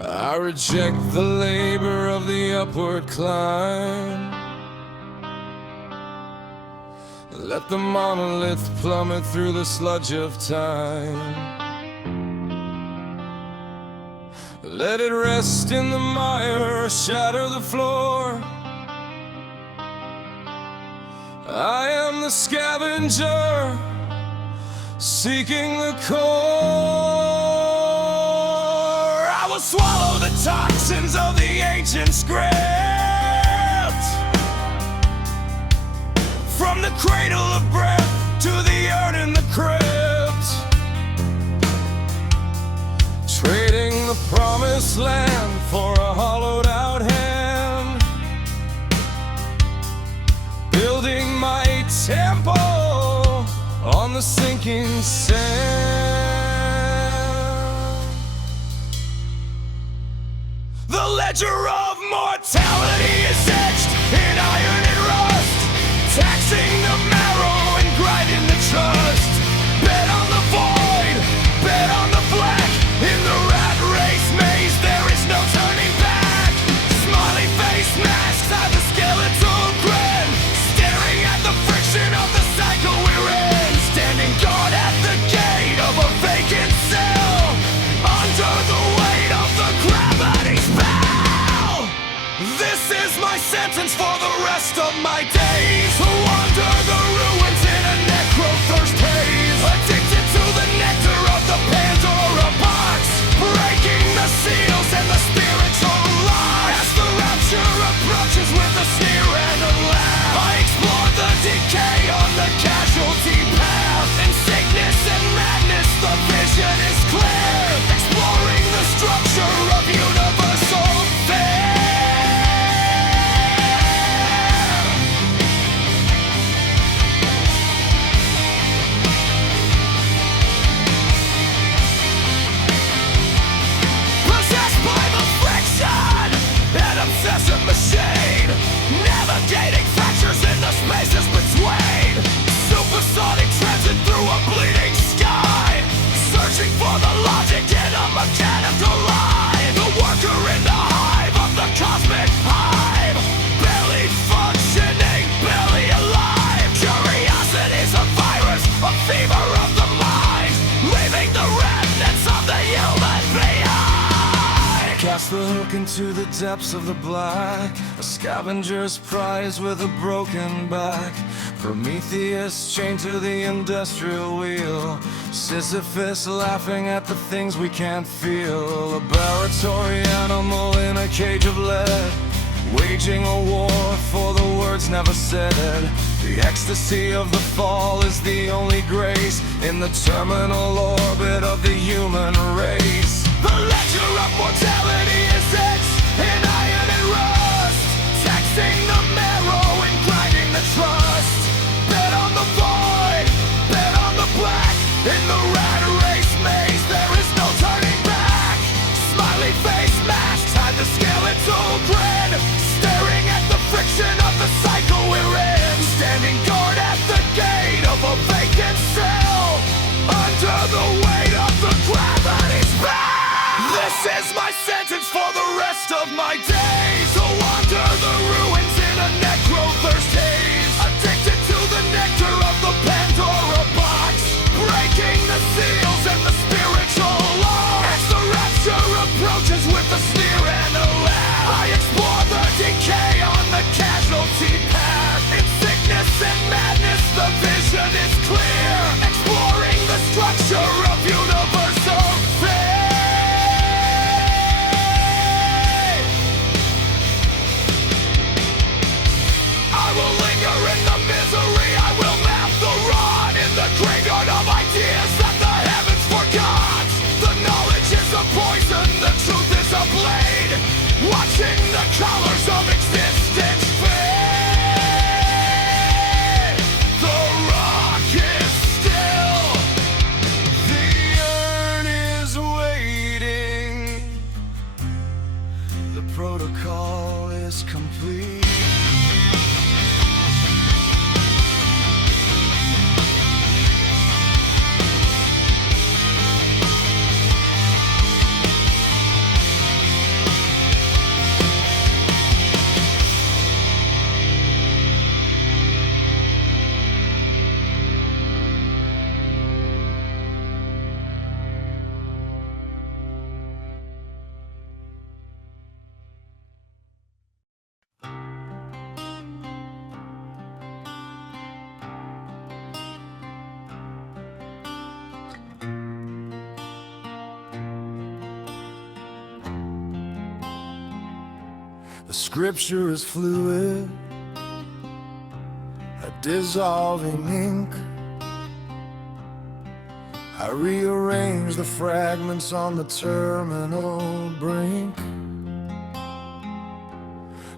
I reject the labor of the upward climb. Let the monolith plummet through the sludge of time. Let it rest in the mire or shatter the floor. I am the scavenger, seeking the core. I will swallow the toxins of the ancient script. From the cradle of breath to the urn in the crypt, trading the promised land for a hollowed out hand, building my temple on the sinking sand. The ledger of mortality is etched in iron and rust, taxing the marrow and grinding the trust. Bet on the void, bet on the black. In the rat race maze there is no turning back. Smiley face masks hide the skeletal grin, staring at the friction of the cycle we're in. Standing guard at the gate of a vacant cell, under the weight of the gravity's bow. This is my sentence for the rest of my days, to wander the ruins in a necro-thirst haze, addicted to the nectar of the Pandora box, breaking the seals and the spiritual locks. As the rapture approaches with a sneer and a laugh, I explore the decay on the casualty path. In sickness and madness the vision is clear, exploring the structure of universal fear. Obsessive machine, navigating fractures in the spaces between. Supersonic transit through a bleeding sky, searching for the logic in a mechanical line. The worker in the hive of the cosmic hive, barely functioning, barely alive. Curiosity's a virus, a fever of the mind, leaving the remnants of the human behind. Cast the hook into the depths of the black, a scavenger's prize with a broken back. Prometheus chained to the industrial wheel, Sisyphus laughing at the things we can't feel. A laboratory animal in a cage of lead, waging a war for the words never said. The ecstasy of the fall is the only grace in the terminal orbit of the human race. The ledger of mortality is etched in iron and rust, taxing the marrow and grinding the trust. Bet on the void, bet on the black. In the rat race maze there is no turning back. Smiley face masks hide the skeletal grin, staring at the friction of the cycle we're in. Standing guard at the gate of a vacant cell, under the weight of the gravity's bow. This is my sentence for the rest of my days, to wander the ruins in a necro-thirst haze, addicted to the nectar of the Pandora box, breaking the seals and the spiritual law. As the rapture approaches with a sneer and a laugh, I explore the decay on the casualty path. In sickness and madness the vision is clear, exploring the structure of universal fear. I will linger in the misery, I will map the rod in the graveyard of ideas that the heavens forgot. The knowledge is a poison, the truth is a blade, watching the colors of existence fade. The rock is still, the urn is waiting, the protocol is complete. The scripture is fluid, a dissolving ink. I rearrange the fragments on the terminal brink,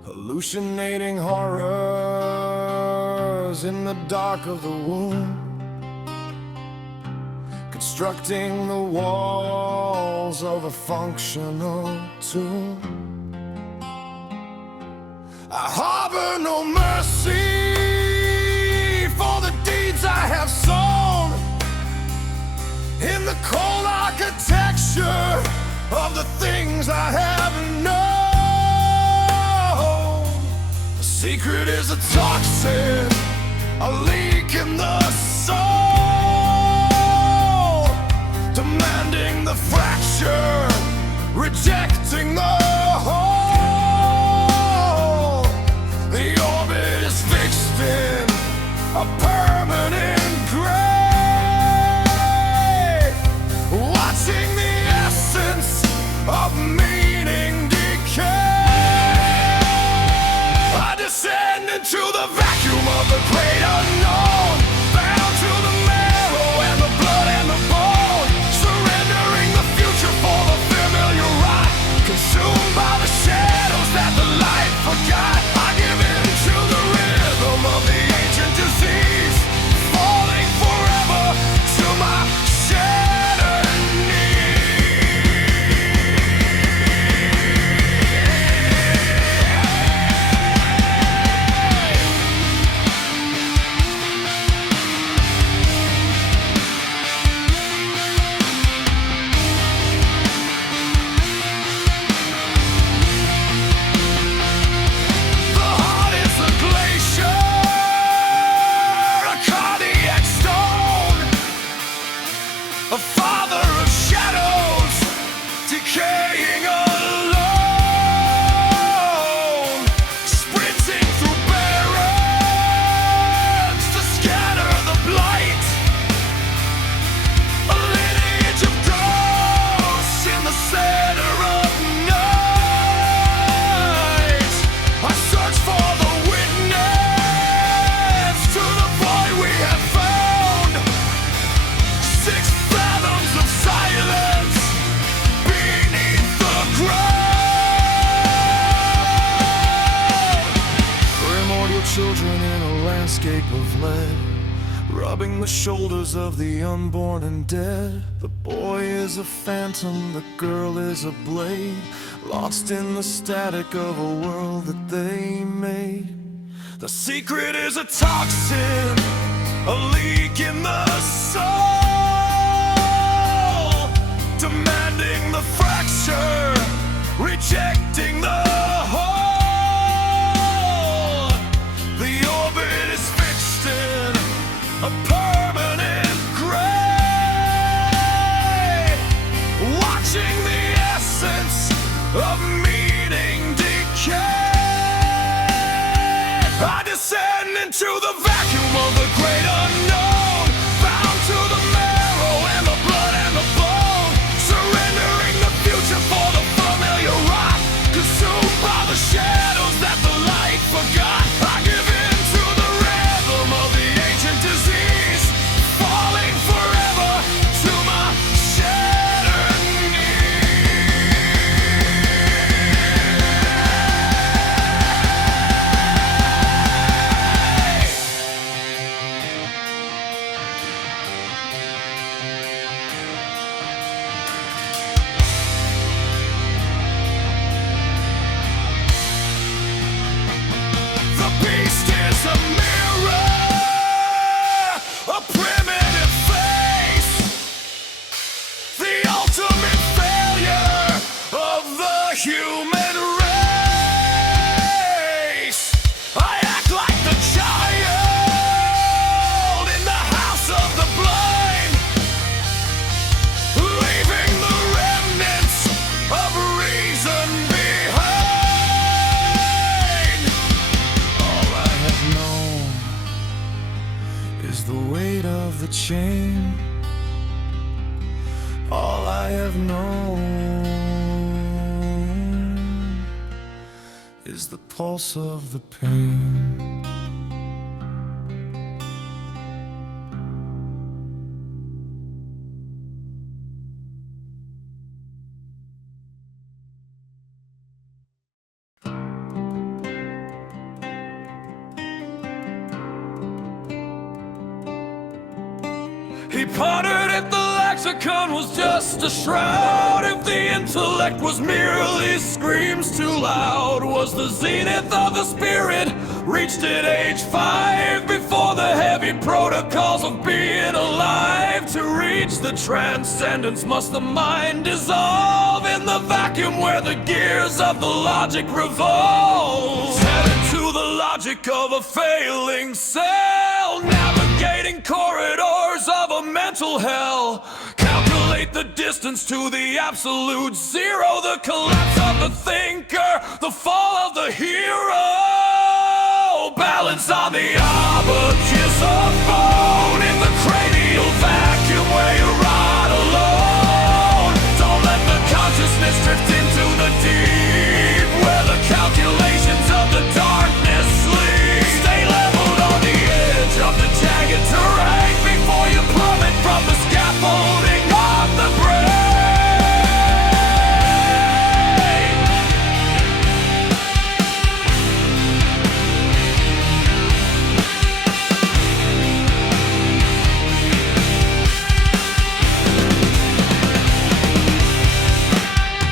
hallucinating horrors in the dark of the womb, constructing the walls of a functional tomb. I harbor no mercy for the deeds I have sown in the cold architecture of the things I have known. The secret is a toxin, a leak in the soul, demanding the fracture, rejecting the whole. The orbit is fixed in a permanent grave, watching the essence of meaning decay. I descend into the vacuum of the great unknown, bound to the marrow and the blood and the bone, surrendering the future for the familiar rot, consumed by the shadows that the light forgot. I give in to the rhythm of the ancient disease, falling forever to my shattered of lead, rubbing the shoulders of the unborn and dead. The boy is a phantom, the girl is a blade, lost in the static of a world that they made. The secret is a toxin, a leak in the soul, demanding the fracture, rejecting the whole. The orbit is fixed in a permanent grave, watching the essence of meaning decay. I descend into the vacuum of the great unknown, bound to the marrow and the blood and the bone, surrendering the future for the familiar rot, consumed by the shadows that the light forgot. I give in to the rhythm of the ancient disease, falling forever to my shattered chain. All I have known is the pulse of the pain. He pondered if the lexicon was just a shroud, if the intellect was merely screams too loud. Was the zenith of the spirit reached at age 5 before the heavy protocols of being alive? To reach the transcendence must the mind dissolve in the vacuum where the gears of the logic revolve. Headed to the logic of a failing cell, navigating corridors of a mental hell. Calculate the distance to the absolute zero, the collapse of the thinker, the fall of the hero. Balance on the abacus of bone in the cranial vacuum where you're right alone. Don't let the consciousness drift into the deep where the calculations of the darkness sleep. Stay leveled on the edge of the jagged terrain before you plummet from the scaffolding of the brain.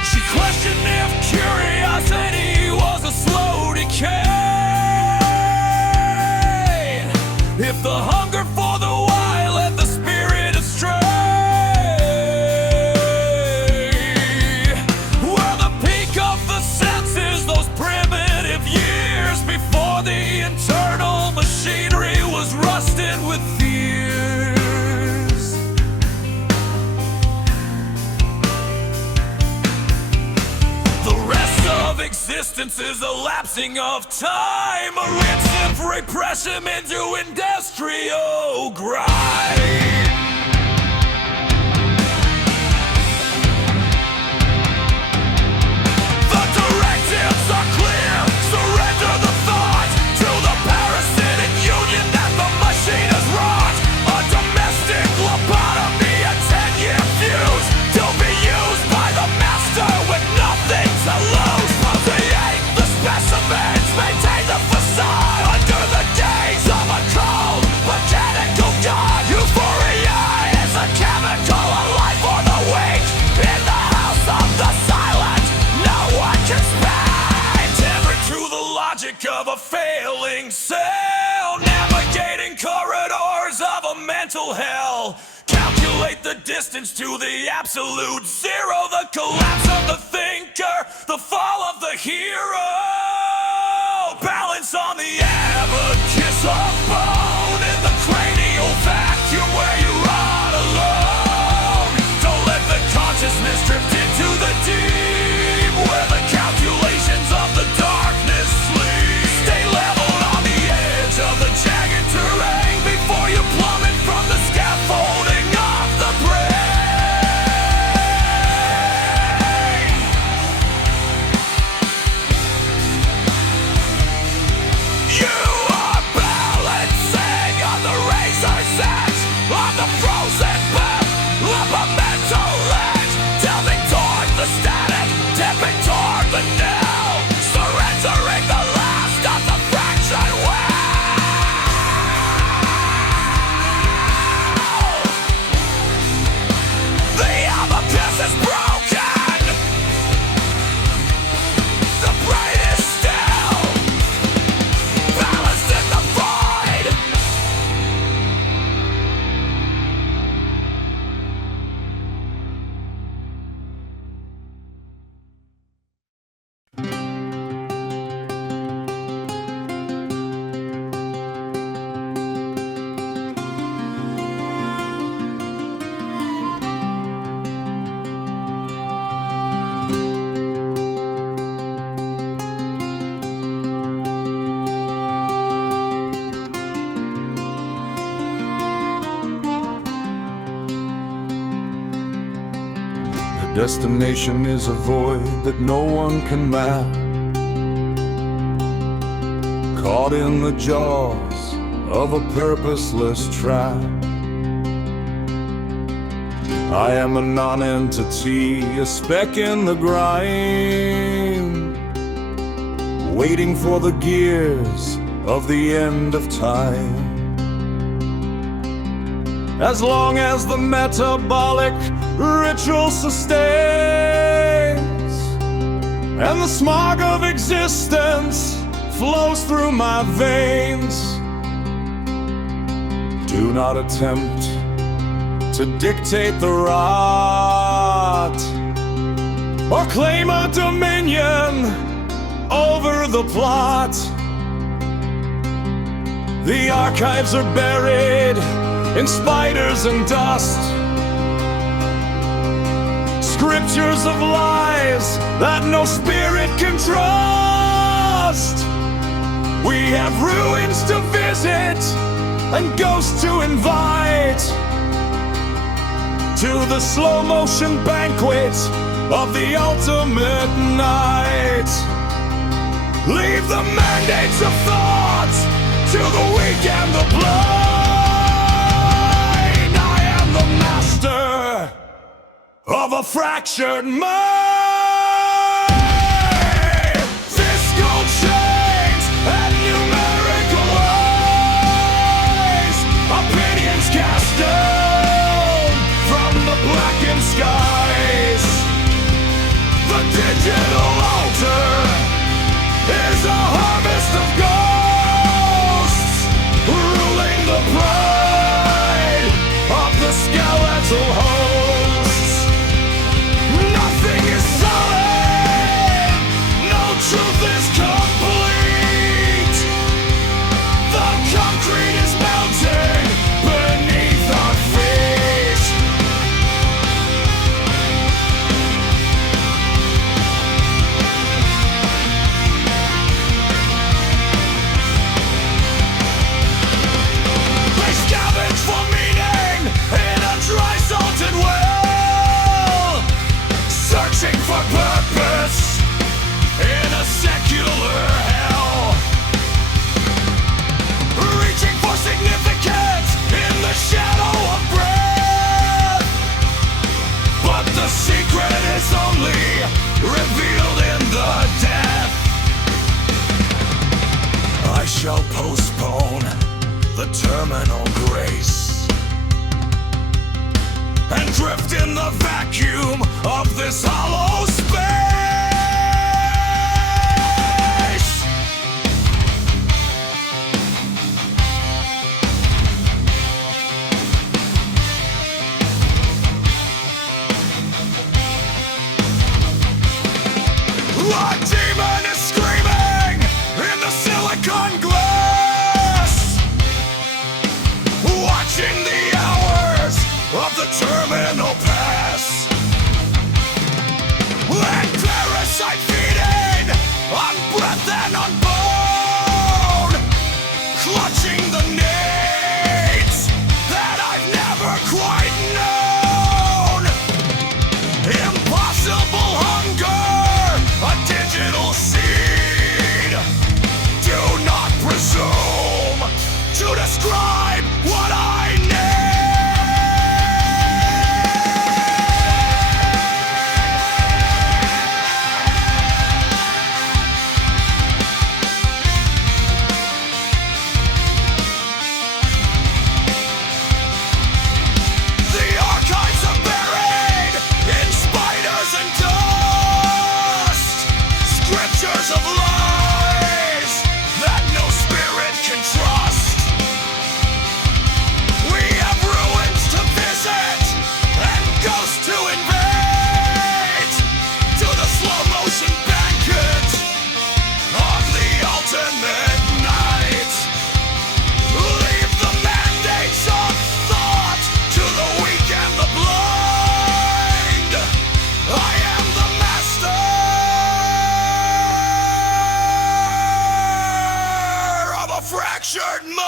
She questioned if curiosity was a slow decay, if the hunger for the wild led the spirit astray. Were the peak of the senses those primitive years before the internal machinery was rusted with fears? The rest of existence is a lapsing of time, a rinse of repression into industrial grind. The directives are clear, surrender the thought to the parasitic union that the machine has wrought. A domestic lobotomy, a 10-year fuse to be used by the master with nothing to lose. Nauseate the specimens, maintain the facade under the gaze of a cold mechanical god. Euphoria is a chemical, a life for the weak. In the house of the silent, no one can speak. Tempered to the logic of a failing cell, navigating corridors of a mental hell. Calculate the distance to the absolute zero, the collapse of the thinker, the fall of the hero. Balance on the abacus of bone in the cranial vacuum where you're right alone. Don't let the consciousness drift into the deep where the calculations of the darkness sleep. Stay leveled on the edge of the jagged terrain before you plummet from the scaffolding of the brain. You are balancing on the razor's edge of the frozen path of a mental ledge, delving toward the static, tipping toward the now, surrendering the last of the fraction well. The abacus is broken. The brain is still balanced in the void. Destination is a void that no one can map. caught in the jaws of a purposeless trap. I am a non-entity, a speck in the grind, waiting for the gears of the end of time. As long as the metabolic ritual sustains and the smog of existence flows through my veins, do not attempt to dictate the rot or claim a dominion over the plot. The archives are buried in spiders and dust, scriptures of lies that no spirit can trust. We have ruins to visit and ghosts to invite to the slow motion banquet of the ultimate night. Leave the mandates of thought to the weak and the blind. I am the master of a fractured mind. Fiscal chains and numerical lies, opinions cast down from the blackened skies. The digital altar is a harvest of ghosts, ruling the pride of the skeletal hosts. Nothing is solid, no truth is complete. The concrete is melting beneath our feet. They scavenge for meaning in a dry salted well, searching for purpose in a secular hell, reaching for significance in the shadow of breath. But the secret is only revealed in the death. I shall postpone the terminal grace and drift in the vacuum of this hollow space. A demon is screaming in the silicon glass, watching the hours of the terminal pass. And parasite feeding on breath and on bone, clutching the needs that I've never quite known. Impossible hunger, a digital seed. Do not presume to describe what I need. The archives are buried in spiders and dust, scriptures of lies that no spirit can trust. We have ruins to visit and ghosts to invade to the slow motion banquet of the ultimate night. Leave the mandates of thought to the weak and the blind. I am the master of a fractured mind.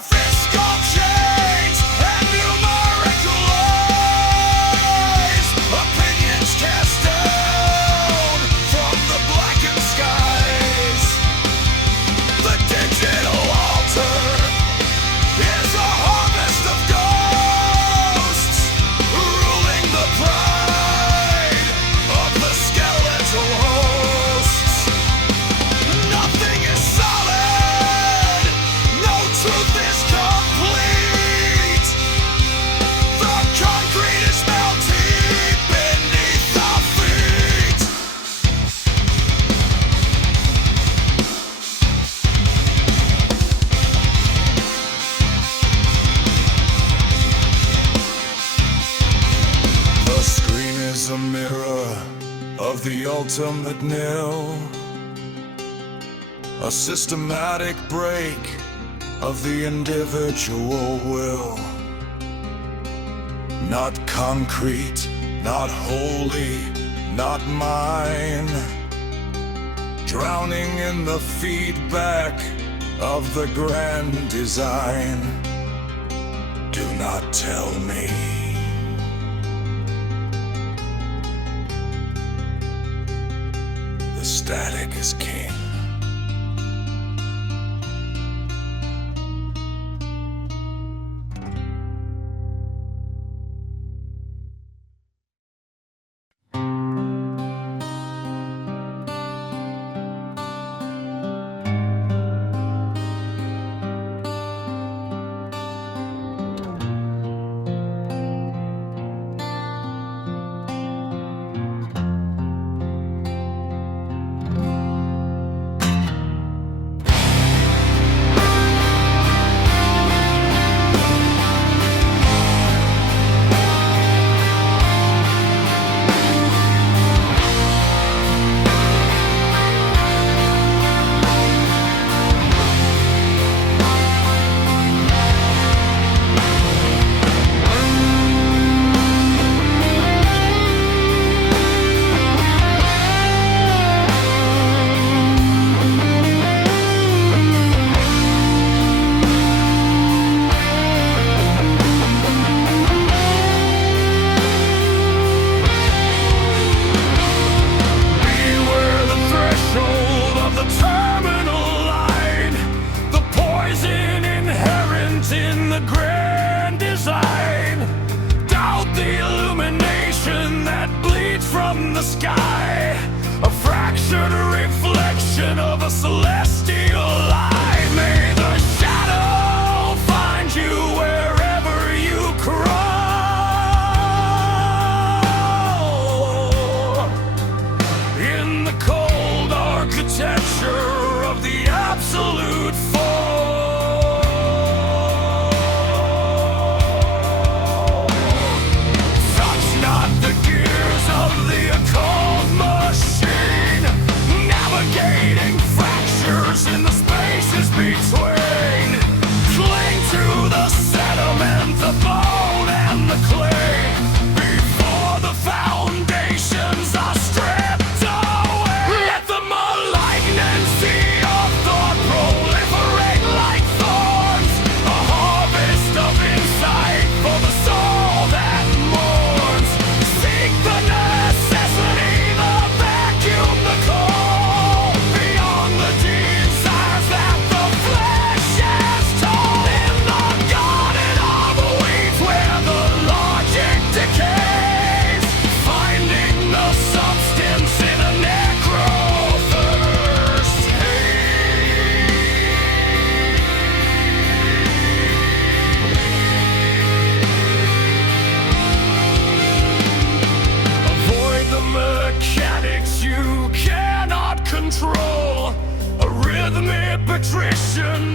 Fiscal chains and numerical lies, opinions cast down from the blackened skies. is a mirror of the ultimate nil, a systematic break of the individual will. Not concrete, not holy, not mine, drowning in the feedback of the grand design. Do not tell me the static is king.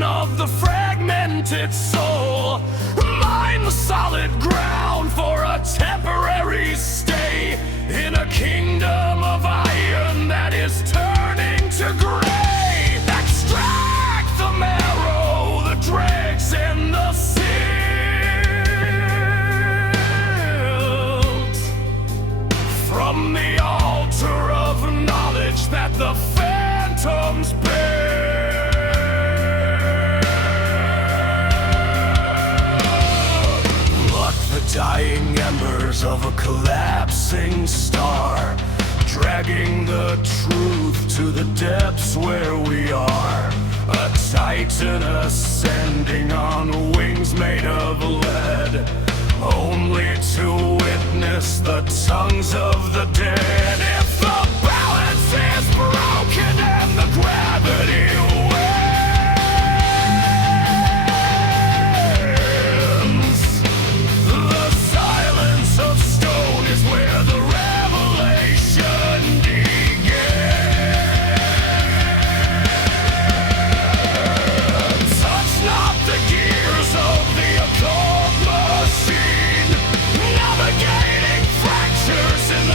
Of the fragmented soul, mine the solid ground for a temporary stay in a kingdom of iron that is turning to gray. Extract the marrow, the dregs and the silt from the altar of knowledge that the phantoms bear. Dying embers of a collapsing star, dragging the truth to the depths where we are. A titan ascending on wings made of lead, only to witness the tongues of the dead. If the balance is broken and the gravity of stone is where the revelation begins. Touch not the gears of the occult machine, navigating fractures in the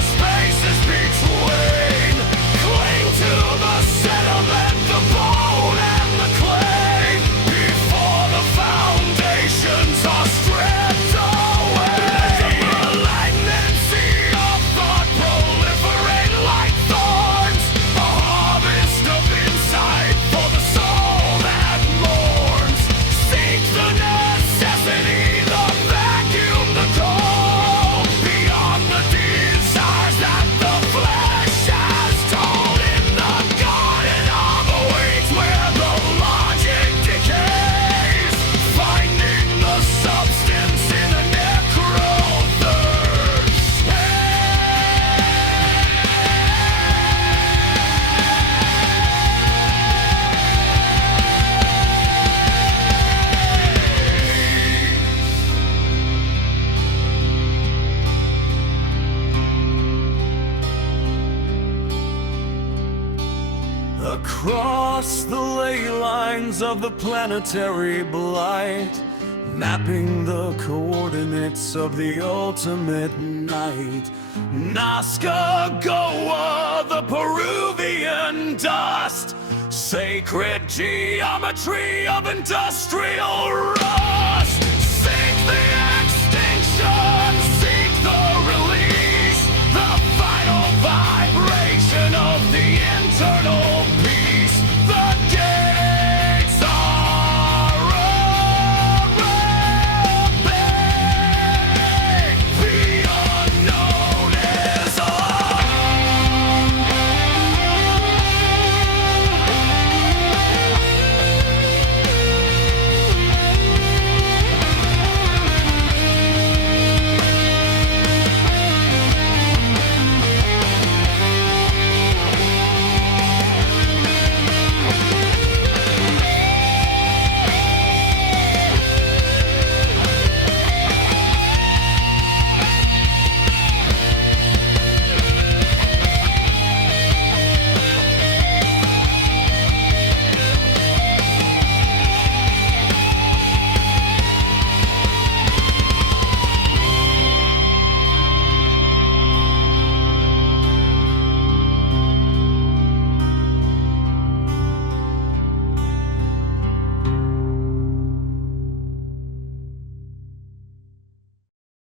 Across the ley lines of the planetary blight, mapping the coordinates of the ultimate night. Nazca Goa, the Peruvian dust, sacred geometry of industrial rust.